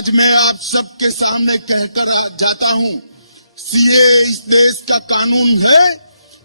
आज मैं आप सबके सामने कहकर जाता हूं, सीए इस देश का कानून है,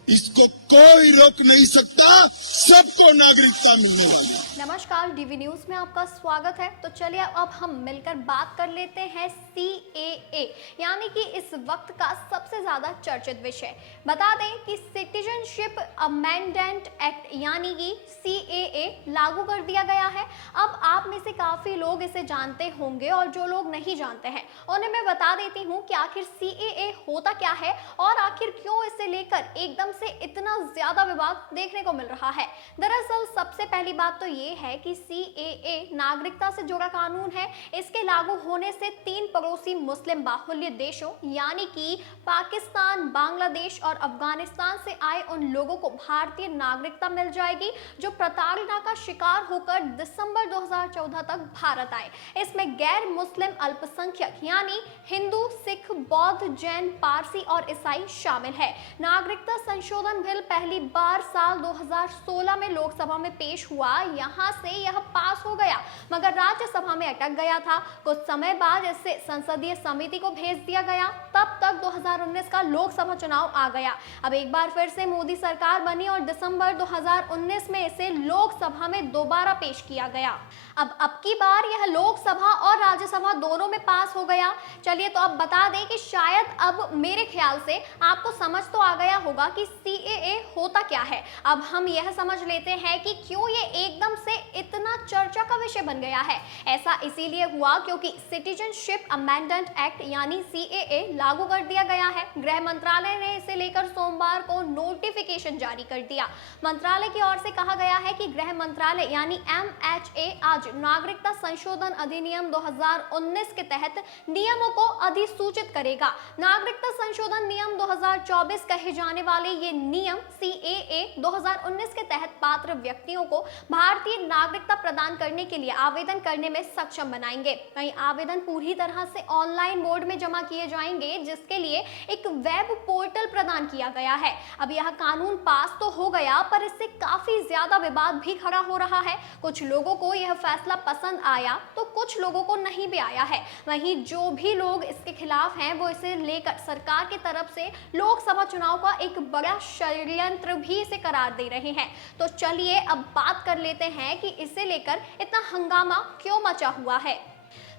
इसको कोई रोक नहीं सकता, सबको नागरिकता मिलेगी। नमस्कार, डीवी न्यूज में आपका स्वागत है। तो चलिए अब हम मिलकर बात कर लेते हैं सीएए, यानी कि इस वक्त का सबसे ज्यादा चर्चित विषय। बता दें कि सिटीजनशिप अमेंडमेंट एक्ट यानी कि सीएए लागू कर दिया गया है। अब आप में से काफी लोग इसे जानते होंगे और जो लोग नहीं जानते हैं उन्हें मैं बता देती हूँ कि आखिर सीएए होता क्या है और आखिर क्यों इसे लेकर एकदम से इतना ज्यादा विवाद देखने को मिल रहा है। दरअसल सबसे पहली बात तो ये है कि सीएए नागरिकता से जुड़ा कानून है। इसके लागू होने से 3 पड़ोसी मुस्लिम बाहुल्य देशों यानी कि पाकिस्तान, बांग्लादेश और अफगानिस्तान से आए उन लोगों को भारतीय नागरिकता मिल जाएगी जो प्रताड़ना का शिकार होकर दिसंबर 2014 तक भारत आए। इसमें गैर मुस्लिम अल्पसंख्यक यानी हिंदू, सिख, बौद्ध, जैन, पारसी और ईसाई शामिल है। नागरिकता संशोधन बिल पहली बार साल 2016 में लोकसभा में पेश हुआ। यहां से यह पास हो गया मगर राज्यसभा में अटक गया था। कुछ समय बाद इसे संसदीय समिति को भेज दिया गया। तब तक 2019 का लोकसभा चुनाव आ गया। अब एक बार फिर से मोदी सरकार बनी और दिसंबर 2019 में इसे लोकसभा में दोबारा पेश किया गया। अब की बार यह लोकसभा और राज्यसभा दोनों में पास हो गया। चलिए तो अब बता दें कि शायद अब मेरे ख्याल से आपको समझ तो आ गया होगा कि सीएए होता क्या है। अब हम यह समझ लेते हैं कि क्यों ये एकदम से इतना चर्चा का विषय बन गया है। ऐसा इसीलिए हुआ क्योंकि सिटीजनशिप अमेंडमेंट एक्ट यानी सीएए लागू कर दिया गया है। गृह मंत्रालय ने इसे लेकर सोमवार को नोटिफिकेशन जारी कर दिया। मंत्रालय की ओर से कहा गया है कि गृह मंत्रालय यानी एमएचए आज नागरिकता संशोधन अधिनियम 2019 के तहत नियमों को अधिसूचित करेगा। नागरिकता संशोधन नियम 2024 कहे जाने वाले ये नियम सीएए 2019 के तहत पात्र व्यक्तियों को भारतीय नागरिकता प्रदान करने के लिए आवेदन करने में सक्षम बनाएंगे। वहीं आवेदन पूरी तरह से ऑनलाइन मोड में जमा किए जाएंगे, जिसके लिए एक वेब पोर्टल प्रदान किया गया है। अब यह कानून पास तो हो गया पर इससे काफी ज्यादा विवाद भी खड़ा हो रहा है। कुछ लोगों को यह फैसला पसंद आया तो कुछ लोगों को नहीं भी आया है। वहीं जो भी लोग इसके खिलाफ हैं वो इसे लेकर सरकार की तरफ से लोकसभा चुनाव का एक बड़ा षड्यंत्र भी इसे करार दे रहे हैं। तो चलिए अब बात कर लेते हैं कि इसे लेकर इतना हंगामा क्यों मचा हुआ है।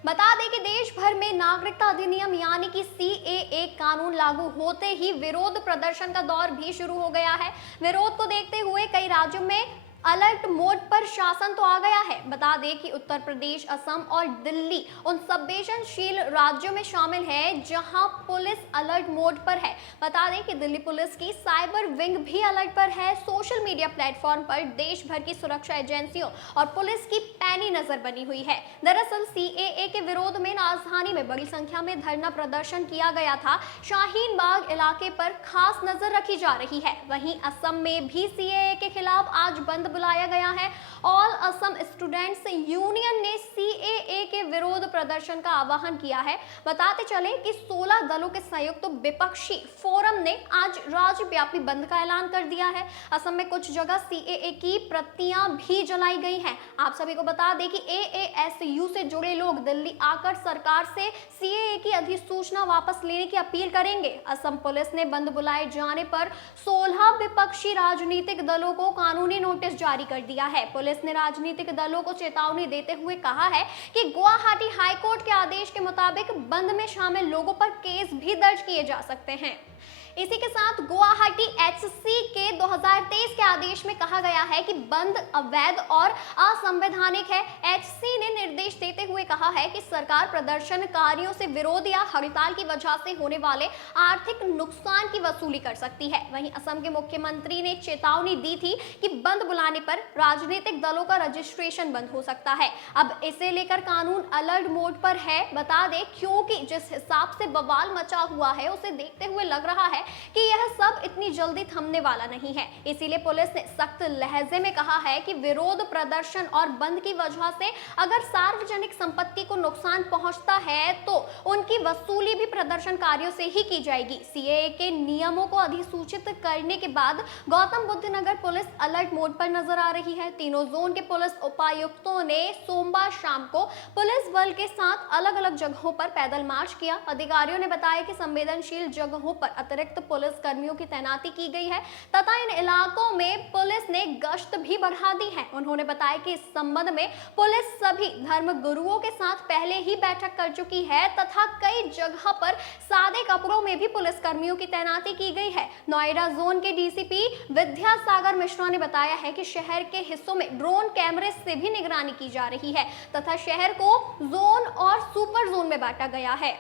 बता दें कि देश भर में नागरिकता अधिनियम यानी कि सीएए कानून लागू होते ही विरोध प्रदर्शन का दौर भी शुरू हो गया है। विरोध को देखते हुए कई राज्यों में अलर्ट मोड पर शासन तो आ गया है। बता दें कि उत्तर प्रदेश, असम और दिल्ली उन संवेदनशील राज्यों में शामिल है जहां पुलिस अलर्ट मोड पर है। बता दें कि दिल्ली पुलिस की साइबर विंग भी अलर्ट पर है। सोशल मीडिया प्लेटफॉर्म पर देश भर की सुरक्षा एजेंसियों और पुलिस की पैनी नजर बनी हुई है। दरअसल सीएए के विरोध में राजधानी में बड़ी संख्या में धरना प्रदर्शन किया गया था। शाहीन बाग इलाके पर खास नजर रखी जा रही है। वहीं असम में भी सीएए के खिलाफ आज बंद बुलाया गया है। ऑल असम स्टूडेंट्स यूनियन ने सीएए के विरोध प्रदर्शन का आह्वान किया है। बताते चले कि 16 दलों के संयुक्त विपक्षी फोरम ने आज राज्यव्यापी बंद का ऐलान कर दिया है। असम में कुछ जगह सीएए की प्रतियां भी जलाई गई हैं। आप सभी को बता दें कि एएसयू से जुड़े लोग दिल्ली आकर सरकार से सीएए की अधिसूचना वापस लेने की अपील करेंगे। असम पुलिस ने बंद बुलाए जाने पर 16 विपक्षी राजनीतिक दलों को कानूनी नोटिस जारी कर दिया है। पुलिस ने राजनीतिक दलों को चेतावनी देते हुए कहा है कि गुवाहाटी हाईकोर्ट के आदेश के मुताबिक बंद में शामिल लोगों पर केस भी दर्ज किए जा सकते हैं। इसी के साथ गुवाहाटी एचसी के 2023 के आदेश में कहा गया है कि बंद अवैध और असंवैधानिक है। एचसी ने निर्देश देते हुए कहा है कि सरकार प्रदर्शनकारियों से विरोध या हड़ताल की वजह से होने वाले आर्थिक नुकसान की वसूली कर सकती है। वहीं असम के मुख्यमंत्री ने चेतावनी दी थी कि बंद बुलाने पर राजनीतिक दलों का रजिस्ट्रेशन बंद हो सकता है। अब इसे लेकर कानून अलर्ट मोड पर है। बता दें क्योंकि जिस हिसाब से बवाल मचा हुआ है उसे देखते हुए लग रहा है कि यह सब इतनी जल्दी थमने वाला नहीं है। इसीलिए पुलिस ने सख्त लहजे में कहा है कि विरोध प्रदर्शन और बंद की वजह से अगर सार्वजनिक संपत्ति को नुकसान पहुंचता है तो उनकी वसूली भी प्रदर्शनकारियों से ही की जाएगी। सीएए के नियमों को अधिसूचित करने के बाद गौतम बुद्ध नगर पुलिस अलर्ट मोड पर नजर आ रही है। तीनों जोन के पुलिस उपायुक्तों ने सोमवार शाम को पुलिस बल के साथ अलग अलग जगहों पर पैदल मार्च किया। अधिकारियों ने बताया कि संवेदनशील जगहों पर अतिरिक्त पुलिस कर्मियों की तैनाती की गई है तथा इन इलाकों में पुलिस ने गश्त भी बढ़ा दी है। उन्होंने बताया कि इस संबंध में पुलिस सभी धर्म गुरुओं के साथ पहले ही बैठक कर चुकी है तथा कई जगह पर सादे कपड़ों में भी पुलिस कर्मियों की तैनाती की गई है। नोएडा जोन के डीसीपी विद्यासागर मिश्रा ने बताया है कि शहर के हिस्सों में ड्रोन कैमरे से भी निगरानी की जा रही है तथा शहर को जोन और सुपर जोन में बांटा गया है।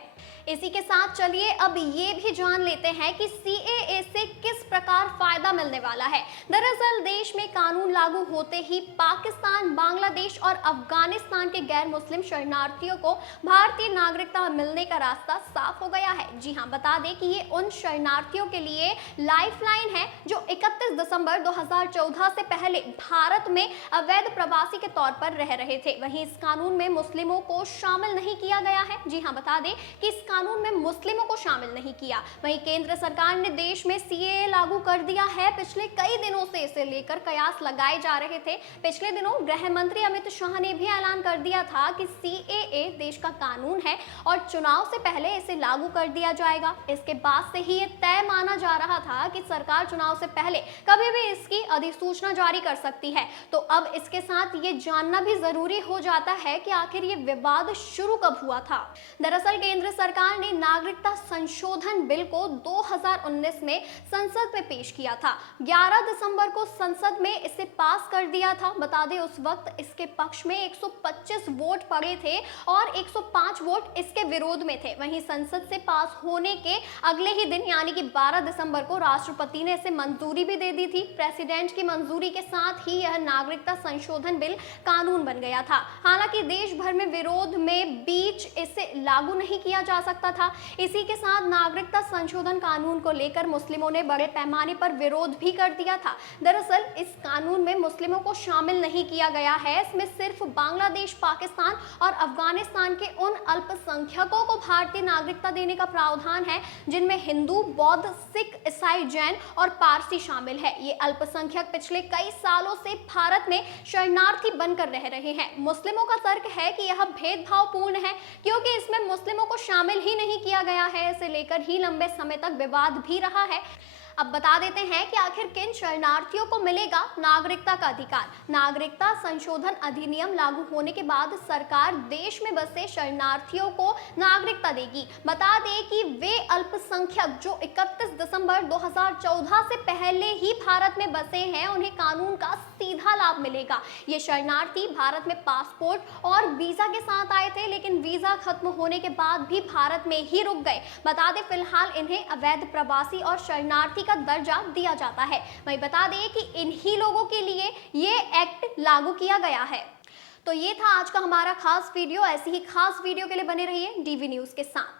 इसी के साथ चलिए अब ये भी जान लेते हैं कि सीएए से किस प्रकार फायदा मिलने वाला है। दरअसल देश में कानून लागू होते ही पाकिस्तान, बांग्लादेश और अफगानिस्तान के गैर मुस्लिम शरणार्थियों को भारतीय नागरिकता मिलने का रास्ता साफ हो गया है। जी हां, बता दें कि ये उन शरणार्थियों के लिए लाइफलाइन है जो 31 दिसंबर 2014 से पहले भारत में अवैध प्रवासी के तौर पर रह रहे थे। वहीं इस कानून में मुस्लिमों को शामिल नहीं किया गया है। जी हां, बता दें कि इस कानून में मुस्लिमों को शामिल नहीं किया। वहीं केंद्र सरकार ने देश में सीएए लागू कर दिया है। पिछले कई दिनों से इसे लेकर कयास लगाए जा रहे थे। पिछले दिनों गृह मंत्री अमित शाह ने भी ऐलान कर दिया था कि सीएए देश का कानून है और चुनाव से पहले इसे लागू कर दिया जाएगा। इसके बाद से ही ये तय माना जा रहा था कि सरकार चुनाव से पहले कभी भी इसकी अधिसूचना जारी कर सकती है। तो अब इसके साथ ये जानना भी जरूरी हो जाता है कि आखिर ये विवाद शुरू कब हुआ था। दरअसल केंद्र सरकार ने नागरिकता संशोधन बिल को 2019 में संसद में पेश किया था। 11 दिसंबर को संसद में इसे पास कर दिया था। बता दें उस वक्त इसके पक्ष में 125 वोट पड़े थे और 105 वोट इसके विरोध में थे। वहीं संसद से पास होने के अगले ही दिन यानी कि 12 दिसंबर को राष्ट्रपति ने इसे मंजूरी भी दे दी थी। प्रेसिडेंट की मंजूरी के साथ ही यह नागरिकता संशोधन बिल कानून बन गया था। हालांकि देश भर में विरोध में बीच इसे लागू नहीं किया जा सकता था। इसी के साथ नागरिकता संशोधन कानून को लेकर मुस्लिमों ने बड़े पैमाने पर विरोध भी कर दिया था। दरअसल इस कानून में मुस्लिमों को शामिल नहीं किया गया है। इसमें सिर्फ बांग्लादेश, पाकिस्तान और अफगानिस्तान के उन अल्पसंख्यकों को भारतीय नागरिकता देने का प्रावधान है जिनमें हिंदू, बौद्ध, सिख, ईसाई, जैन और पारसी शामिल है। ये अल्पसंख्यक पिछले कई सालों से भारत में शरणार्थी बनकर रह रहे हैं। मुस्लिमों का तर्क है कि यह भेदभावपूर्ण है क्योंकि इसमें मुस्लिमों को शामिल ही नहीं किया गया है। इसे लेकर ही लंबे समय तक विवाद भी रहा है। अब बता देते हैं कि आखिर किन शरणार्थियों को मिलेगा नागरिकता का अधिकार। नागरिकता संशोधन अधिनियम लागू होने के बाद सरकार देश में बसे शरणार्थियों को नागरिकता देगी। बता दें कि वे अल्पसंख्यक जो 31 दिसंबर 2014 से पहले ही भारत में बसे हैं, उन्हें कानून का सीधा लाभ मिलेगा। ये शरणार्थी भारत में पासपोर्ट और वीजा के साथ आए थे, लेकिन वीजा खत्म होने के बाद भी भारत में ही रुक गए। बता दें फिलहाल इन्हें अवैध प्रवासी और शरणार्थी का दर्जा दिया जाता है। वहीं बता दें कि इन्हीं लोगों के लिए ये एक्ट लागू किया गया है। तो ये था आज का हमारा खास वीडियो। ऐसी ही खास वीडियो के लिए बने रहिए डीवी न्यूज के साथ।